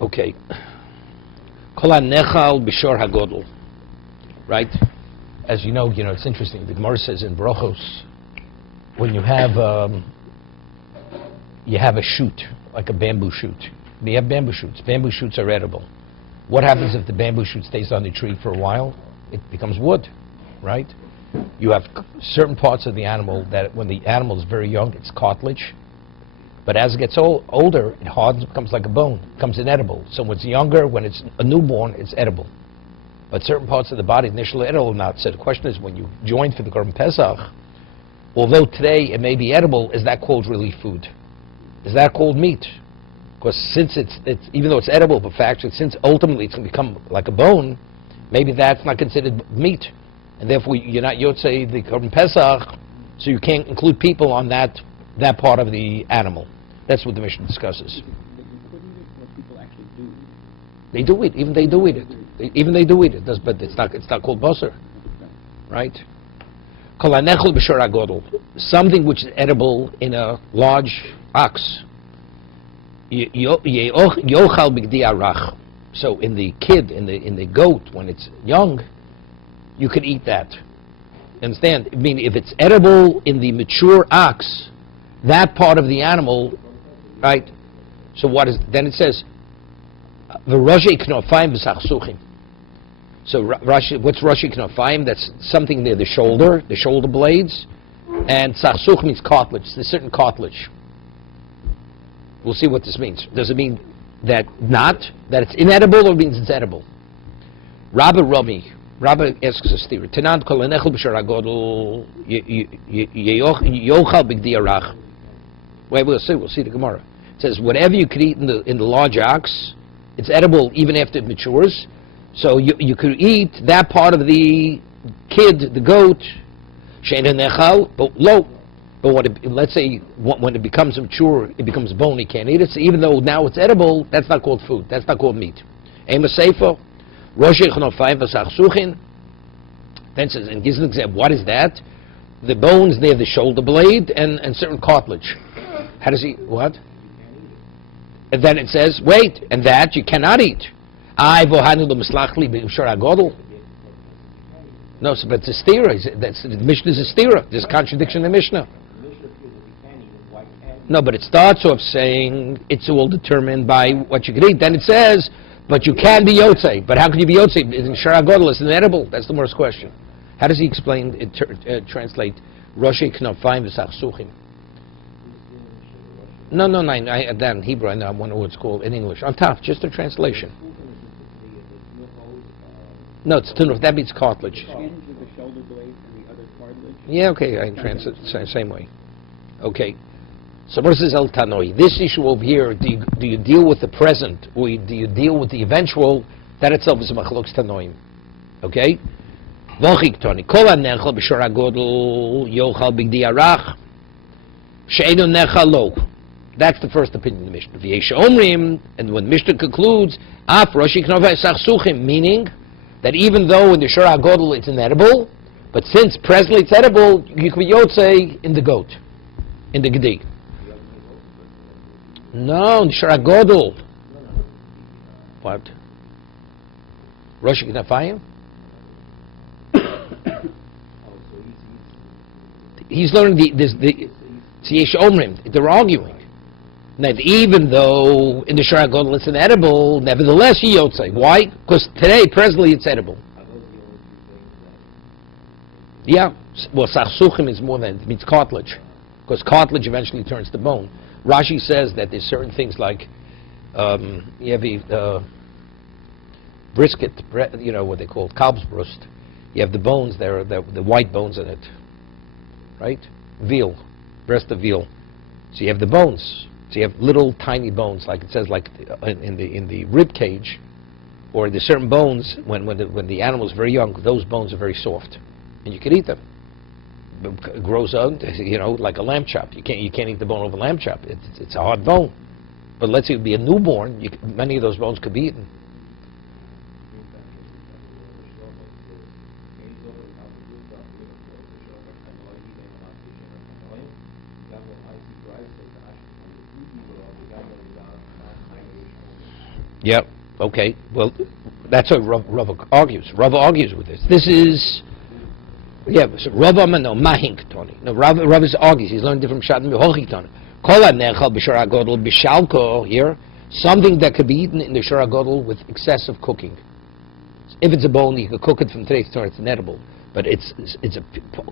Okay. Kol hanechal b'shor hagodol. Right? As you know, it's interesting. The Gemara says in Brachos, when you have a shoot, like a bamboo shoot. You have bamboo shoots. Bamboo shoots are edible. What happens if the bamboo shoot stays on the tree for a while? It becomes wood, right? You have certain parts of the animal that when the animal is very young, it's cartilage. But as it gets older, it hardens, becomes like a bone, becomes inedible. So when it's younger, when it's a newborn, it's edible. But certain parts of the body, initially edible or not. So the question is, when you join for the Korban Pesach, although today it may be edible, is that called really food? Is that called meat? Because since it's even though it's edible, but factually, since ultimately it's going to become like a bone, maybe that's not considered meat. And therefore you're not yotzei the Korban Pesach, so you can't include people on that part of the animal. That's what the Mishnah discusses. They do eat. Even they do eat it. Even they do eat it. But it's not called basar, right? Kol hanechal b'shor hagodol. Something which is edible in a large ox. Yochal b'gdi arach. So in the kid, in the goat, when it's young, you could eat that. Understand? I mean, if it's edible in the mature ox, that part of the animal, right? So then it says, v'roshei knofayim v'sachsuchim. So what's roshei knofayim? That's something near the shoulder blades, and sachsuch means cartilage. There's certain cartilage. We'll see what this means. Does it mean that it's inedible, or means it's edible? Rabbi asks us theory. Tanan kol hanechal b'shor hagodol yochal b'gdi arach. Wait, we'll see the Gemara. It says whatever you could eat in the large ox, it's edible even after it matures. So you could eat that part of the kid, the goat, she'ein hanechal, but low. But let's say when it becomes mature, it becomes bone, you can't eat it. So even though now it's edible, that's not called food. That's not called meat. Ema seifo, roshei knofayim v'sachsuchin. Then says, and gives an example. What is that? The bones near the shoulder blade and certain cartilage. How does he, what? And then it says, wait, and that you cannot eat. No, but it's a stira. The Mishnah is a stira. There's a contradiction in the Mishnah. No, but it starts off saying it's all determined by what you can eat. Then it says, but you can be yotzei. But how can you be yotzei? In Shara Godel, it's inedible. That's the worst question. How does he explain, translate, roshei knofayim v'sachsuchim? No, that in Hebrew, I know, I wonder what it's called in English. On top, just a translation. No, it's tunuf. That means cartilage. Yeah, okay, I translate the same way. Okay. So versus El Tanoi. This issue over here, do you deal with the present, or do you deal with the eventual? That itself is a machlokes tanoim. Okay? Vochik Toni. Kol hanechal b'shor hagodol yochal b'gdi arach she'eino nechal lo. That's the first opinion of the Mishnah. V'yesh omrim, and when Mishnah concludes, af roshei knofay sachsuchim, meaning that even though in the Shor HaGodel it's inedible, but since presently it's edible, you can be yotzei in the goat, in the gedi. No, in the Shor HaGodel. What? Roshei knofayim? He's learning the Yesh Omrim. They're arguing. That even though in the Shor HaGodel it's inedible, nevertheless you yotzei. Why? Because today, presently, it's edible. Yeah. Well, sachsuchim is more than, it means cartilage. Because cartilage eventually turns to bone. Rashi says that there's certain things like, you have the brisket, what they call kalbsbrust. You have the bones there, the white bones in it. Right? Veal. Breast of veal. So you have the bones. So you have little tiny bones, like it says, like in the rib cage, or the certain bones. When the animal is very young, those bones are very soft, and you can eat them. It grows out, like a lamb chop. You can't eat the bone of a lamb chop. It's a hard bone. But let's say it be a newborn, many of those bones could be eaten. Yep. Okay. Well, that's what Rava argues. Rava argues with this. This is, so Rava no mahink toni. No, Rava argues. He's learning different shot mehochik toni. Kol hanechal b'shar hagodol b'shalko here. Something that could be eaten in the shar hagodol with excessive cooking. If it's a bone, you could cook it from today to tomorrow. It's inedible. But it's a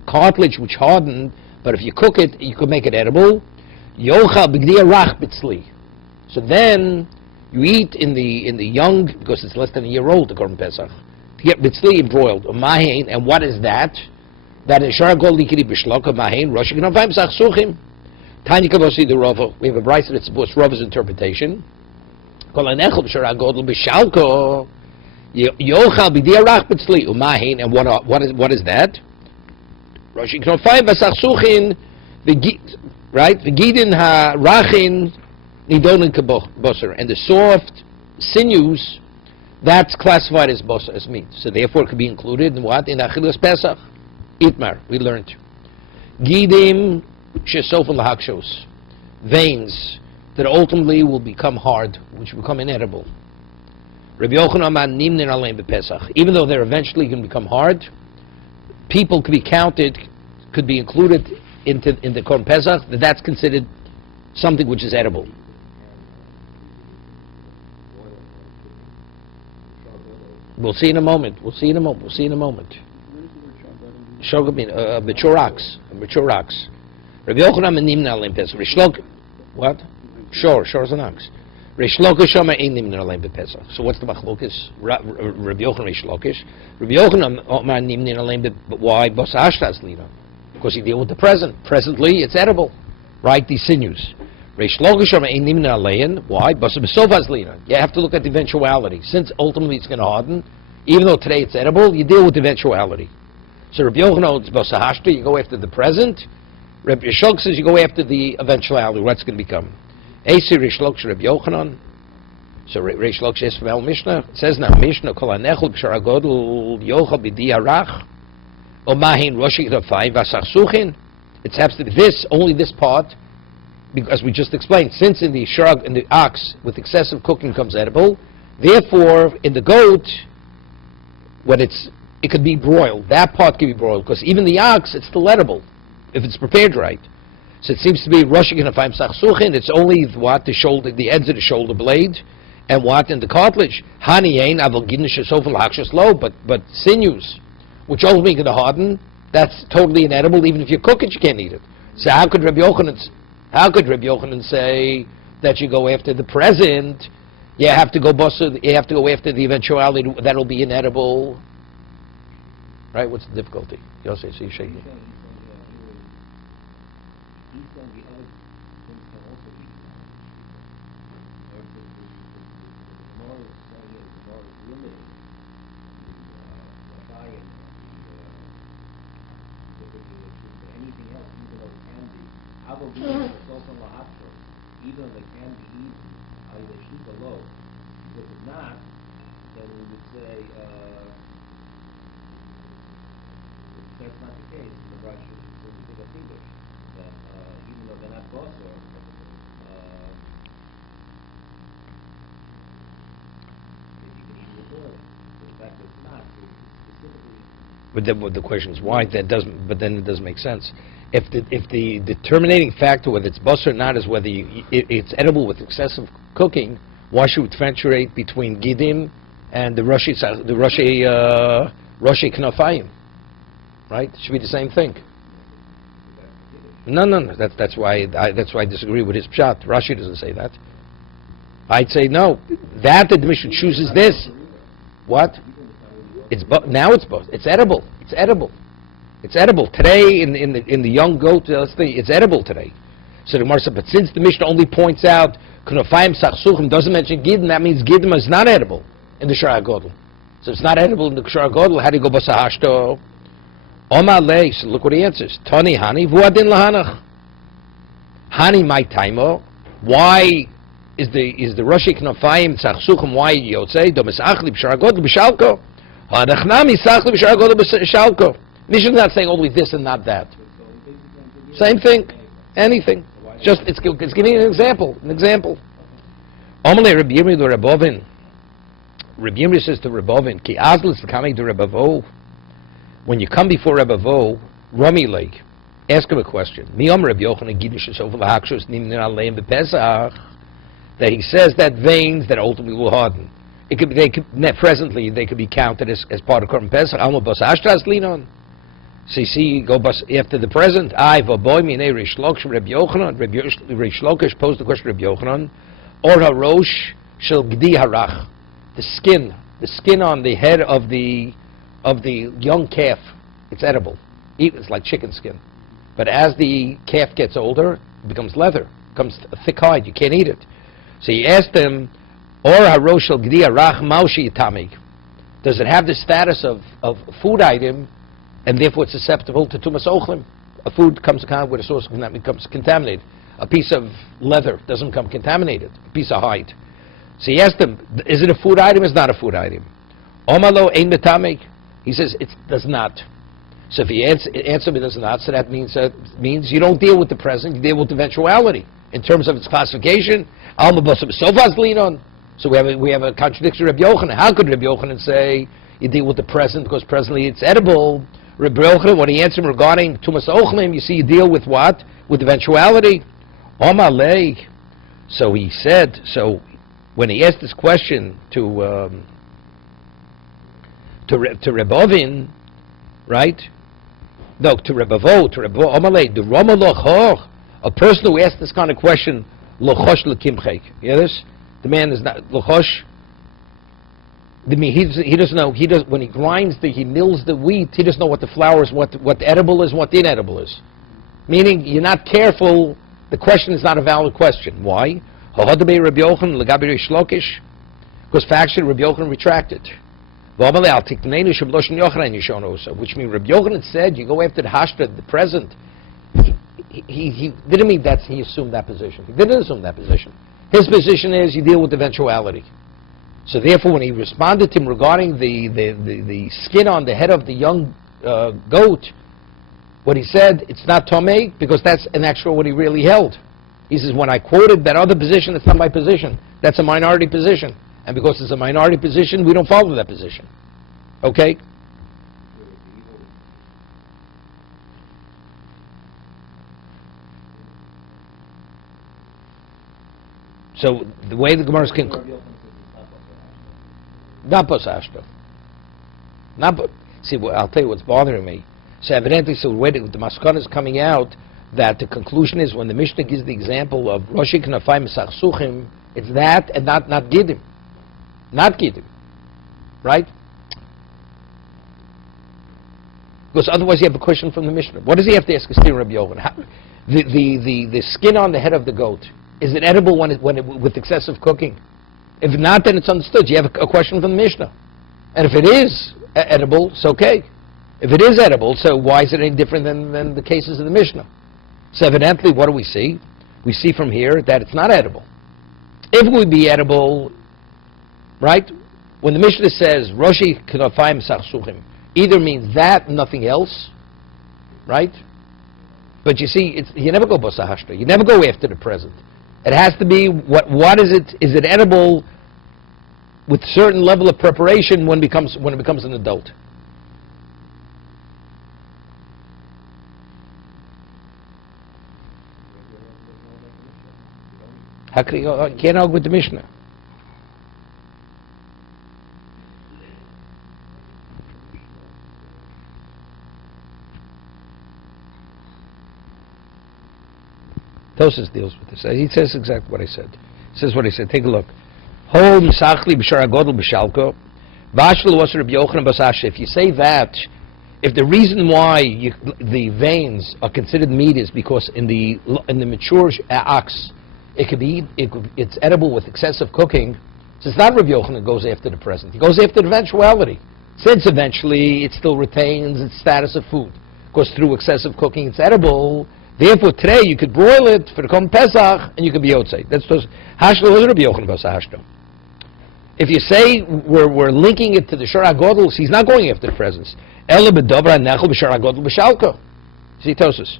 cartilage which hardened. But if you cook it, you could make it edible. Yochal b'gdiya rach b'tzli. So then you eat in the young, because it's less than a year old, the Korban Pesach, to get b'tzli broiled. Mahin, and what is that? That is shar hagodol likiri b'shloka mahin rosh gnavayim sachsuchim. Tanya kavosi the Rava. We have a brayso that supports Rava's interpretation. Kol hanechal b'shar hagodol b'shalko. Yochal b'diya rach b'tzli umahin, and what is that? Roshi knofayim v'sachsuchin, right? V'gidin ha-rachin nidonin k'boser, and the soft sinews, that's classified as boser, as meat. So therefore it could be included in what? In Achilas Pesach. Itmar, we learned. Gidim shesofen lahakshos, veins that ultimately will become hard, which become inedible. Rabbi Yochanan nimnin alein b'Pesach. Even though they're eventually going to become hard, people could be counted, could be included in the Korban Pesach, that's considered something which is edible. We'll see in a moment. Mature ox. Rabbi Yochanan nimnin alein b'Pesach. Rishlok, what? Sure is an ox. Reish Lakish ain't nimnin alein b'Pesach. So what's the machlokes? Rabbi Yochanan Reish Lakish. Rabbi Yochanan nimnin alein, but why? Bas hashtas lina, because you deal with the present. Presently, it's edible, right? These sinews. Reish Lakish ain't nimnin alein. Why? Bas besovas lina. You have to look at the eventuality. Since ultimately it's going to harden, even though today it's edible, you deal with the eventuality. So Rabbi Yochanan it's bas hashta. You go after the present. Rabbi Yishok says you go after the eventuality. What's going to become? Eisi Reish Lakish Rabbi Yochanan. So Reish Lakish is from El Mishnah. It says now Mishnah Kol hanechol b'shar hagodol yochal b'diya rach o mahin roshi knafayim v'sachsuchin. It has to be this, only this part, because we just explained. Since in the ox with excessive cooking comes edible, therefore in the goat, when it could be broiled. That part can be broiled because even the ox, it's still edible if it's prepared right. So it seems to be rushing in a fayim sachsuchin. It's only what the shoulder, the ends of the shoulder blade, and what in the cartilage. Hani ein avol gidin shesofel hakshas lo, but sinews, which ultimately going to harden. That's totally inedible. Even if you cook it, you can't eat it. So how could Rabbi Yochanan say that you go after the present? You have to go after the eventuality that'll be inedible. Right? What's the difficulty? Yosef, so you're shaking. Even though they can be eaten, either sheep or low. Because if not, then we would say that's not the case. The Rashi should think of English that even though they're not kosher, that you can eat with oil. The fact that it's not specifically. But then the question is why that doesn't. But then it doesn't make sense. If the determining factor whether it's bus or not is whether it's edible with excessive cooking, why should we differentiate between gidim and the Roshi knafayim? Right? It should be the same thing. No. That's why I disagree with his pshat. Rashi doesn't say that. I'd say no. That the Mishnah chooses this. What? Now it's both. It's edible. It's edible today in the young goat. Let's say it's edible today. So the Gemara said, but since the Mishnah only points out knafayim sachsuchim, doesn't mention gidim, that means gidim is not edible in the shar hagodol. So it's not edible in the shar hagodol. How do you go basahashto? Omar lei. So look what he answers. Tani hani vuadin lahanach. Hani my taimo. Why is the Roshi knafayim sachsuchim? Why yotzei domes achli b'shar hagodol b'shalko? Hanachnami sachli b'shar hagodol b'shalko. Mishnah is not saying only this and not that. Same thing. Anything. Just it's giving an example. Amalei Rabbi Yirmiyah Rabovin. Rabbi Yirmiyah says to Rebovin, Ki azlis coming to Rebavo. When you come before Rebavo, Rami Lake, ask him a question. Miyom Rabbi Yochanan Giddush over lahakshus nimnin aleim bepesach. That he says that veins that ultimately will harden. It could be, presently they could be counted as part of Korban Pesach. Alma bas ashtras linon. So you see, go bas after the present. I v'boy minei Rish Lakish Rabbi Yochanan. Rish Lakish posed the question to Rabbi Yochanan. Or harosh shel gdi harach. The skin on the head of the young calf. It's edible. It's like chicken skin. But as the calf gets older, it becomes leather. It becomes a thick hide. You can't eat it. So he asked him, Or harosh shel gdi harach maushi tamig. Does it have the status of food item, and therefore it's susceptible to tumas ochlim? A food comes with a source that becomes contaminated. A piece of leather doesn't become contaminated. A piece of hide. So he asked him, is it a food item? It's not a food item. Omalo ein metamig. He says it does not. So if he answered it does not, so that means you don't deal with the present, you deal with eventuality. In terms of its classification, alma basam sofas linon. So we have a contradiction to Rabbi Yochanan. How could Rabbi Yochanan say you deal with the present because presently it's edible? Rabbi Yochanan, when he answered him regarding tumas ochlim, you see you deal with what? With eventuality. Omalei. So he said, so when he asked this question to Rebovin, right? No, to Rebavo, Omalei, the Roma lochor, a person who asked this kind of question, lochosh lekimchek. You hear this? The man is not lochosh. He doesn't know. When he grinds he mills the wheat. He doesn't know what the flour is, what edible is, what inedible is. Meaning, you're not careful. The question is not a valid question. Why? Because factually Rabbi Yochanan retracted. Which means Rabbi Yochanan said, you go after the hashtra, the present. He didn't mean that he assumed that position. He didn't assume that position. His position is you deal with eventuality. So therefore, when he responded to him regarding the skin on the head of the young goat, what he said, it's not Tomei, because that's an actual what he really held. He says, when I quoted that other position, it's not my position. That's a minority position. And because it's a minority position, we don't follow that position. Okay? So the way the Gemara can... Not posashto. See, I'll tell you what's bothering me. So evidently, the maskana is coming out that the conclusion is when the Mishnah gives the example of Roshi Knafai Mesach Suchim, it's that and not Gidim. Not Gidim. Right? Because otherwise you have a question from the Mishnah. What does he have to ask Esther Rabbi Yochanan? The skin on the head of the goat, is it edible with excessive cooking? If not, then it's understood. You have a question from the Mishnah. And if it is edible, it's okay. If it is edible, so why is it any different than the cases of the Mishnah? So evidently, what do we see? We see from here that it's not edible. If it would be edible, right? When the Mishnah says, Roshi Knafayim Sachsuchim, either means that, nothing else, right? But you see, you never go Basahashta. You never go after the present. It has to be, what is it? Is it edible with certain level of preparation when it becomes an adult? How can you can't argue with the Mishnah? Tosas deals with this. He says exactly what I said. He says what I said. Take a look. If you say that, if the reason why the veins are considered meat is because in the mature ox, it's edible with excessive cooking, so it's not Rabbi Yochanan that goes after the present. He goes after the eventuality. Since eventually it still retains its status of food. Because through excessive cooking it's edible. Therefore, today you could broil it for the Korban Pesach, and you could be yotzei. That's those hashlo was Rabbi Yochanan b'sa hashlo. If you say we're linking it to the Shara Godel, he's not going after the presence. Ela b'dobra nechel b'Shara Godel b'shalko. See Tosas.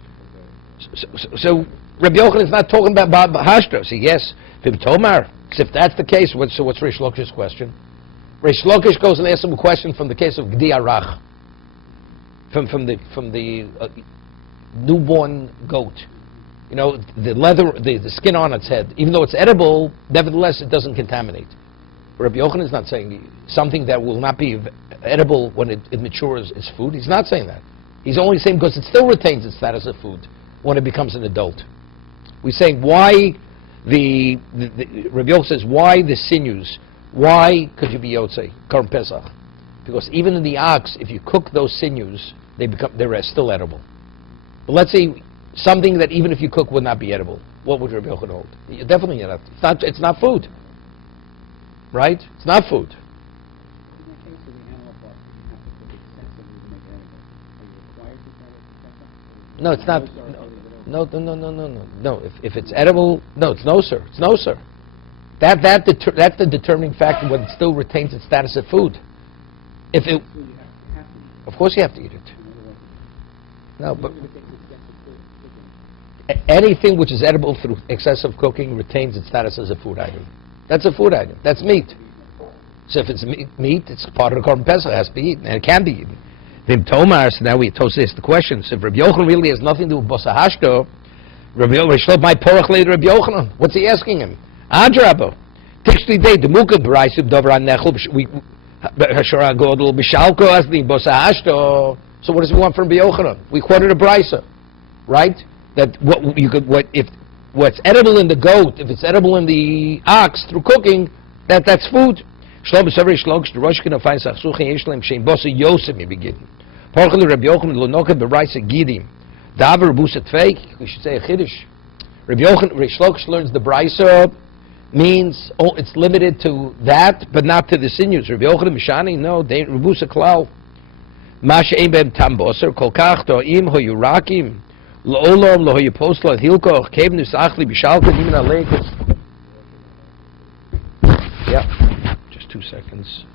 So Rabbi Yochanan is not talking about hashlo. See, yes, Tomar. If that's the case, what's Rish Lakish's question? Reish Lakish goes and asks him a question from the case of Gdi Arach, from the newborn goat. You know, the leather, the skin on its head, even though it's edible, nevertheless it doesn't contaminate. Rabbi Yochanan is not saying something that will not be edible when it matures is food. He's not saying that. He's only saying because it still retains its status of food when it becomes an adult. We're saying why the Rabbi Yochanan says why the sinews. Why could you be yotzei Karm Pesach? Because even in the ox, if you cook those sinews, they're still edible. But let's say something that even if you cook would not be edible. What would Rabbi Yochanan hold? Definitely not. It's not food, right? It's not food. No, it's not. No. If it's edible, no, it's no, sir. It's no, sir. That's the determining factor when it still retains its status of food. If it, of course, you have to eat it. No, but anything which is edible through excessive cooking retains its status as a food item. That's a food item. That's meat. So if it's meat, it's part of the Korban Pesach. It has to be eaten, and it can be eaten. Then Tomar, so now we toast this the question. So if Rabbi Yochanan really has nothing to do with Bosa Hashto, Rabbi Yochanan, my porach later Rabbi Yochanan. What's he asking him? Adrabo. Tishli day the mukah b'raisib dover nechel hashara godel b'shalko as the Bosa Hashto. So what does he want from Rabbi Yochanan? We quoted a brisa, right? That if what's edible in the goat, if it's edible in the ox through cooking, that's food. Shlomo several shloks the Rosh Hashanah finds achsuchin yeshlem shein bosa yosem begin. Porchel Rabbi Yochanan lo noka b'raisa gidim. Davar buset fake. We should say a chiddush. Rabbi Yochanan Reish Lakish learns the brisa means it's limited to that, but not to the sinews. Rabbi Yochanan Mishani no, they rebusa klal. Masha ein ben tamboser kol kach to'im ho yurakim. Lo'olam lo yipostla hilko kevnu sachli b'shalka dimin alekos. Yeah, just 2 seconds.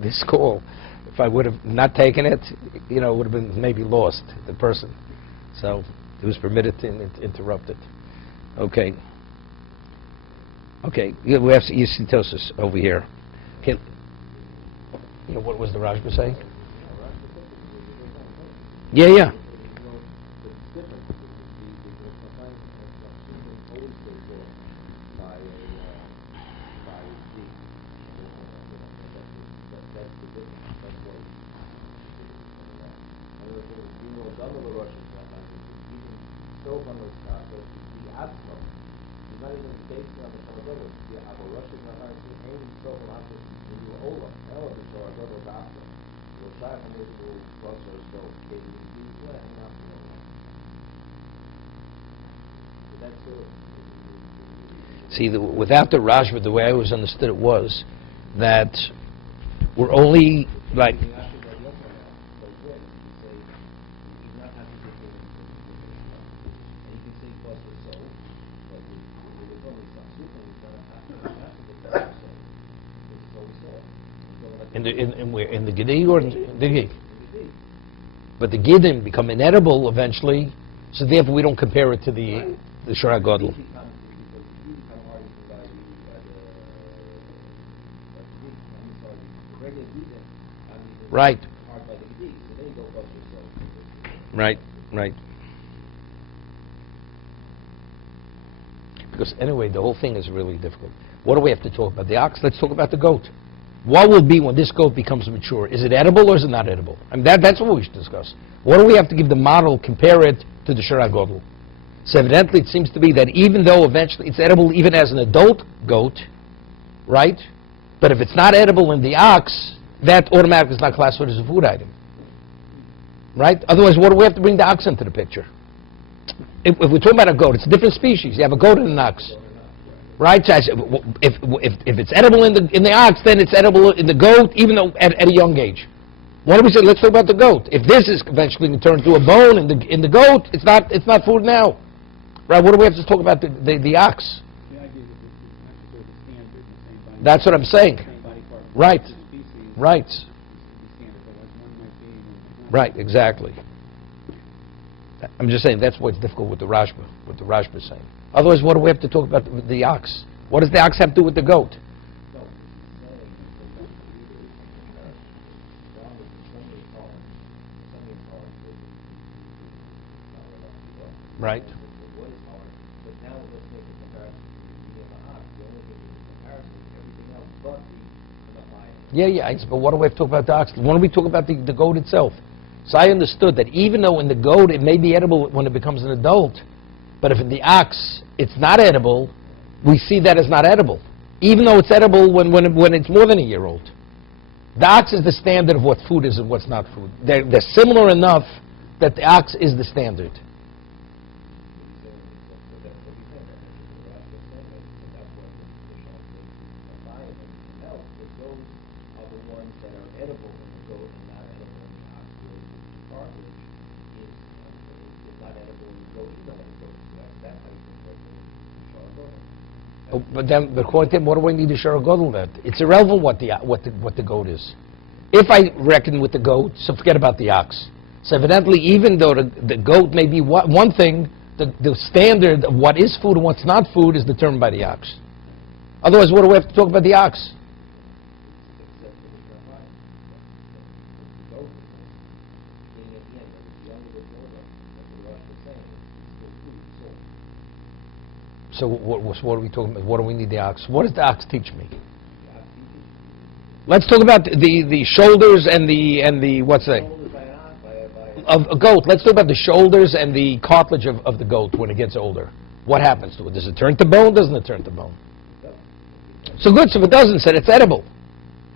This call, if I would have not taken it, it would have been maybe lost, the person. So it was permitted to interrupt it. Okay. We have Yisitosis over here. Okay. What was the Rashba saying? Yeah. See, without the Rashba, the way I always understood it was that we're only like. In the Gedi or in the Gedi? But the Gidim become inedible eventually, so therefore we don't compare it to the Shara Godel. Right. Because anyway, the whole thing is really difficult. What do we have to talk about? The ox? Let's talk about the goat. What will be when this goat becomes mature? Is it edible or is it not edible? I mean, that's what we should discuss. What do we have to give the model, compare it to the Shara Godel? So evidently it seems to be that even though eventually it's edible even as an adult goat, right? But if it's not edible in the ox, that automatically is not classified as a food item. Right? Otherwise, what do we have to bring the ox into the picture? If we're talking about a goat, it's a different species. You have a goat and an ox. Right? So if it's edible in the ox, then it's edible in the goat, even though at a young age. What do we say? Let's talk about the goat. If this is eventually going to turn into a bone in the goat, it's not food now. Right? What do we have to talk about the ox? The idea that this is actually the standard, the same body That's what I'm saying. same body part, Right. the species, Right. is the standard, otherwise one might be and one Right, exactly. I'm just saying that's what's difficult with the Rashba, what the Rashba is saying. Otherwise, what do we have to talk about with the ox? What does the ox have to do with the goat? Right. Yeah, but what do we have to talk about the ox? Why don't we talk about the goat itself? So I understood that even though in the goat it may be edible when it becomes an adult, but if in the ox it's not edible, we see that as not edible, even though it's edible when it's more than a year old. The ox is the standard of what food is and what's not food. They're similar enough that the ox is the standard. But then, according to him, what do we need to share a godel then? It's irrelevant what the goat is. If I reckon with the goat, so forget about the ox. So evidently, even though the goat may be one thing, the standard of what is food and what's not food is determined by the ox. Otherwise, what do we have to talk about the ox? So what are we talking about? What do we need the ox? What does the ox teach me? Let's talk about the shoulders and the what's that? Of a goat. Let's talk about the shoulders and the cartilage of the goat when it gets older. What happens to it? Does it turn to bone? Doesn't it turn to bone? So good. So if it doesn't, then it's edible.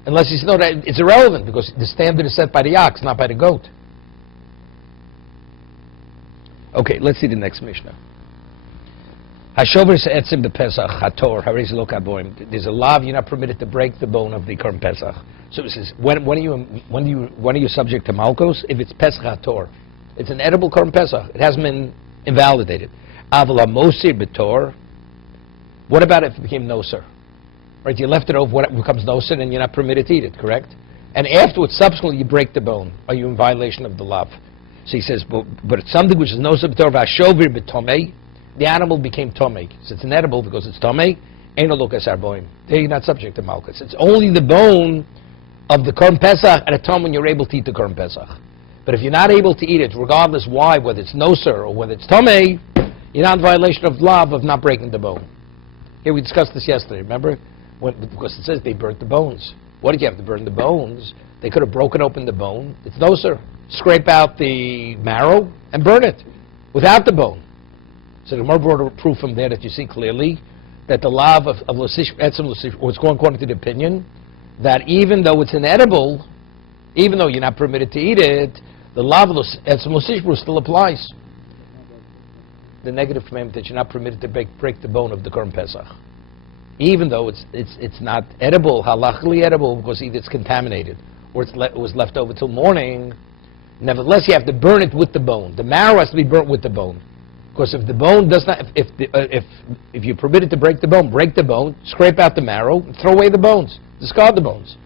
Unless you say no, that it's irrelevant because the standard is set by the ox, not by the goat. Okay, let's see the next Mishnah. Hashover etzim b'Pesach hator hariz lo kaboim. There's a law you're not permitted to break the bone of the Korban Pesach. So it says when are you subject to malchus? If it's Pesach hator, it's an edible Korban Pesach. It hasn't been invalidated. Avla mosir b'tor. What about if it became noser? Right, you left it over. What becomes noser, and you're not permitted to eat it. Correct? And afterwards, subsequently, you break the bone. Are you in violation of the law? So he says, but it's something which is noser b'tor v'ashovir b'tomei. The animal became tomei. So it's inedible because it's tomei. Ain't no lokas arboim. There you're not subject to malchus. It's only the bone of the Korban Pesach at a time when you're able to eat the Korban Pesach. But if you're not able to eat it, regardless why, whether it's noser or whether it's tomei, you're not in violation of law of not breaking the bone. Here we discussed this yesterday. Remember, because it says they burnt the bones. What did you have to burn the bones? They could have broken open the bone. It's noser. Scrape out the marrow and burn it without the bone. So the Gemara brought a proof from there that you see clearly that the law of etzem was going according to the opinion that even though it's inedible, even though you're not permitted to eat it, the law of etzem l'sishbur still applies. The negative commandment that you're not permitted to break the bone of the Korban Pesach, even though it's not edible, halachically edible, because either it's contaminated or it was left over till morning. Nevertheless, you have to burn it with the bone. The marrow has to be burnt with the bone. Because if the bone does not, if you're permitted to break the bone, scrape out the marrow, and throw away the bones, discard the bones.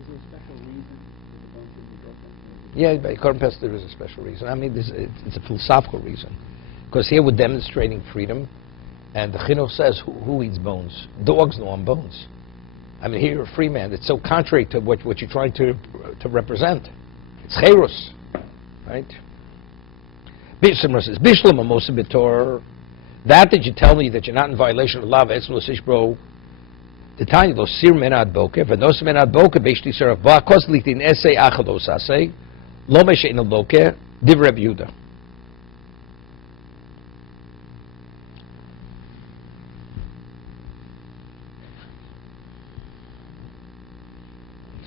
Is there a special reason that the bone shouldn't be broken? Yeah, by Korban Pesach there is a special reason. I mean, it's a philosophical reason. Because here we're demonstrating freedom, and the Chinuch says, who eats bones? Dogs don't want bones. I mean, here you're a free man. It's so contrary to what you're trying to represent. It's cherus, right? Bishlam says, Bishlam amosa b'tor. That you tell me that you're not in violation of law, etzem lo sishbro, the tanya lo sir menad boker, v'nos menad boker b'ishti serach ba'akos litin esei achalos asei, lo meshein al boker, div Reb Yehuda.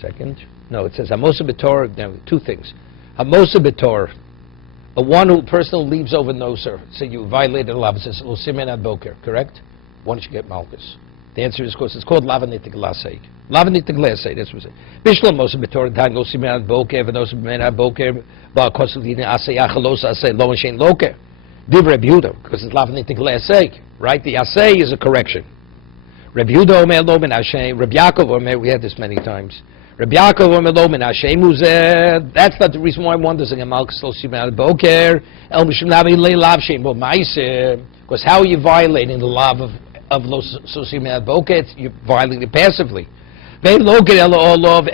Second. No, it says Hamosa B'Torah. Now, two things. Hamosa B'Torah, a person who leaves over noser. So you violated the law. It says Lo Simen Ad Boker. Correct? Why don't you get Malchus? The answer is, of course, it's called Lavanitik Lasei. Lavanitik Lasei. That's what it says. Bishlam Mosa B'Torah. Time Lo Simen Ad Boker. V'Nos Simen Ad Boker. Ba'Kos Lidin Asei Achalos Asei Lo Meshein Loker. Div Reb Yehuda, because it's Lavanitik Lasei. Right? The Asei is a correction. Reb Yehuda Omer Lo Ben Hashem. Reb Yaakov Omer. We had this many times. Rabbi Yaakov Omer min Hashem uzeh. That's not the reason why one doesn't get Malchus Lo Simen Ad Boker. El Mishum Navi Le Lav Shem Bo Ma'aseh. Because how are you violating the law of Lo Simen Ad Boker? You're violating it passively. They look at Olav.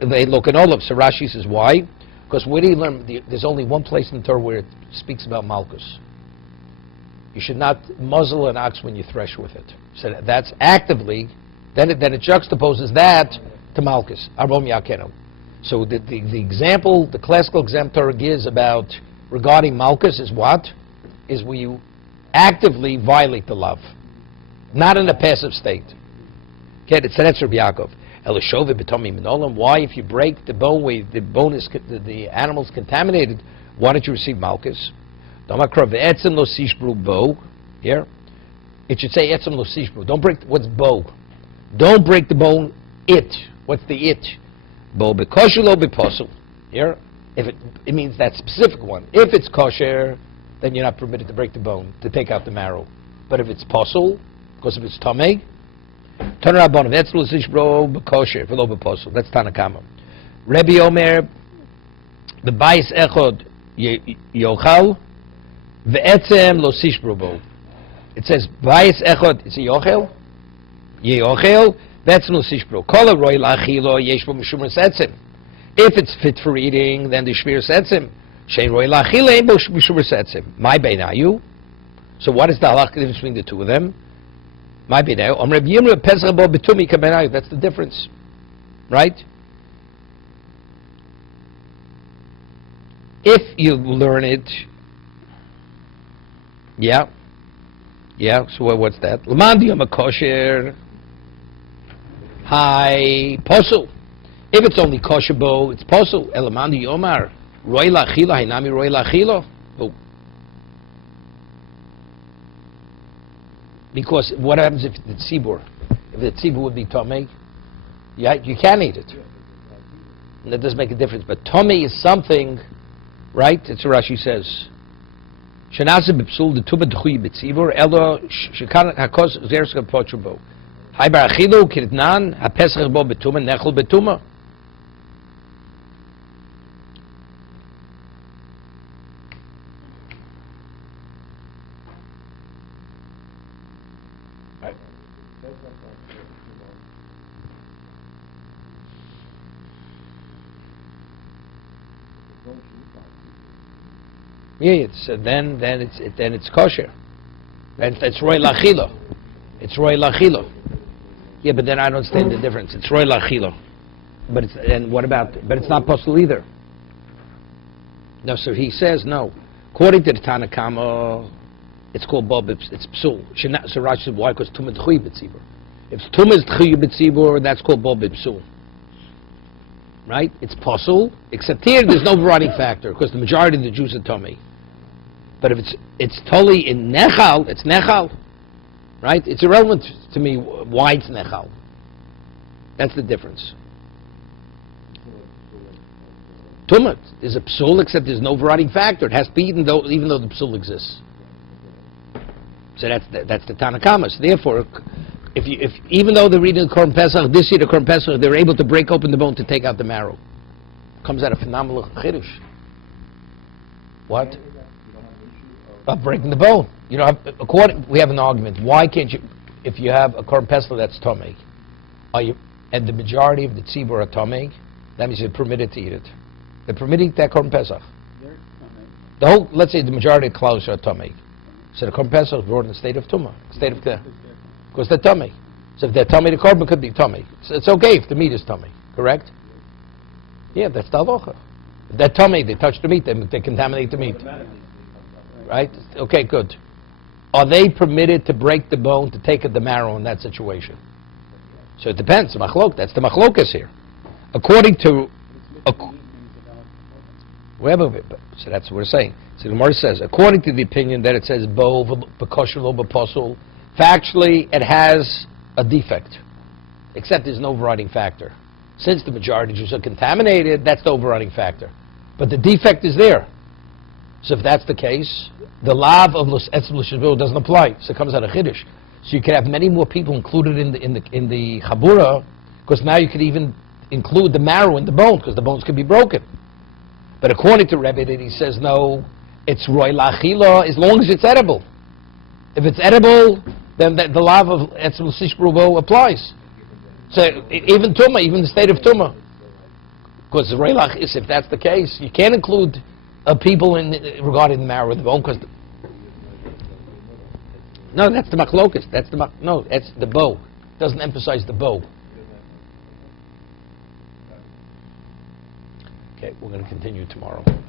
They look at Olav. So Rashi says why? Because where do you learn? There's only one place in the Torah where it speaks about Malchus. You should not muzzle an ox when you thresh with it. So that's actively. Then it juxtaposes that to Malchus, Arom Yakenu. So the example, the classical example Torah gives about regarding Malchus is what? Is where you actively violate the love, not in a passive state. Okay, so that's Rabbi Yaakov. Elishove b'tomi minolam. Why, if you break the bone, where the bone is the animal's contaminated, why don't you receive Malchus? Damakrav etzem lo sishbru bo. Here, it should say etzem lo sishbru. Don't break what's bo. Don't break the bone. It. What's the it? Bo bekosher lo beposel. Here, if it means that specific one. If it's kosher, then you're not permitted to break the bone, to take out the marrow. But if it's posel, because if it's tamei, turn around bone. That's lo sishbro bekosher v'lo beposel. That's Tanakama. Rebbe Omer, the bais echod yochal ve'etzem lo sishbro bo. It says bais echod. Is it yochel? Yeochel. That's no sishbro. Kol roy lachilo yesh bo mishumar setzim. If it's fit for eating, then the shmir setzim. Shein roy lachilo ain't bo mishumar setzim. My beinayu. So what is the halakha difference between the two of them? My beinayu. Om Reb Yimra pesach bo betumi kabeinayu. That's the difference, right? If you learn it, yeah. So what's that? Lamandi yom kosher. Hi, posel. If it's only kosher bo, it's posel. Elamandi yomar roy lachilo hainami roy lachilo. Oh. Because what happens if the tzibur? If the tzibur would be tomei, you can eat it. And that doesn't make a difference. But tomei is something, right? It's what Rashi says. Shenase b'psul the tuba d'chuyi b'tzibur elo shekan hakos zerska potru bo. Hay barachilu kiritnan hapesach bo betuma nechol betuma. Yeah, then it's kosher. Then it's roy lachilo. It's roy lachilo. Yeah, but then I don't understand the difference. It's roy lachilo, but it's not posel either. No, so he says no. According to the Tanakama, it's called bob. It's psul. So Rashi said why? Because tumah d'chuy b'tzibur. If tumah is d'chuy b'tzibur, that's called bob psul. Right? It's posel, except here there's no variety factor because the majority of the Jews are tummy. But if it's totally in nechal, it's nechal. Right? It's irrelevant to me why it's nechal. That's the difference. Tumah is a psul, except there's no variety factor. It has to be even though the psul exists. So that's the Tanakama. So therefore, if even though they're reading the Korban Pesach, this year the Korban Pesach, they're able to break open the bone to take out the marrow. Comes out a phenomenal chiddush. What? Of breaking the bone. You know, we have an argument. Why can't you, if you have a Korban Pesach that's tomei, and the majority of the tzibur are tomei, that means you're permitted to eat it. They're permitted that Korban Pesach. They're tomei. Let's say the majority of klaus are tomei. So the korban pesach is brought in the state of tumah, because they're tummy. So if they're tummy, the korban could be tummy. It's okay if the meat is tummy, correct? Yeah, that's the halacha. If they're tummy, they touch the meat, they contaminate the meat. Right? Okay, good. Are they permitted to break the bone to take the marrow in that situation? So it depends. That's the machlokas here. According to... So that's what we're saying. So the Gemara says, according to the opinion that it says bo b'kosher b'posul, factually it has a defect, except there's an overriding factor. Since the majority of Jews are contaminated, that's the overriding factor. But the defect is there. So if that's the case, the lav of etzel l'shivur doesn't apply. So it comes out of Chiddush. So you could have many more people included in the chabura, because now you could even include the marrow in the bone, because the bones could be broken. But according to Rebbe, he says no, it's roy lachila as long as it's edible. If it's edible, then the lav of etzel l'shivur applies. So even tumah, even the state of tumah, because roy lach is, if that's the case, you can't include people regarding the marrow of the bone, because no, that's the machlokas. That's the bow. Doesn't emphasize the bow. Okay, we're going to continue tomorrow.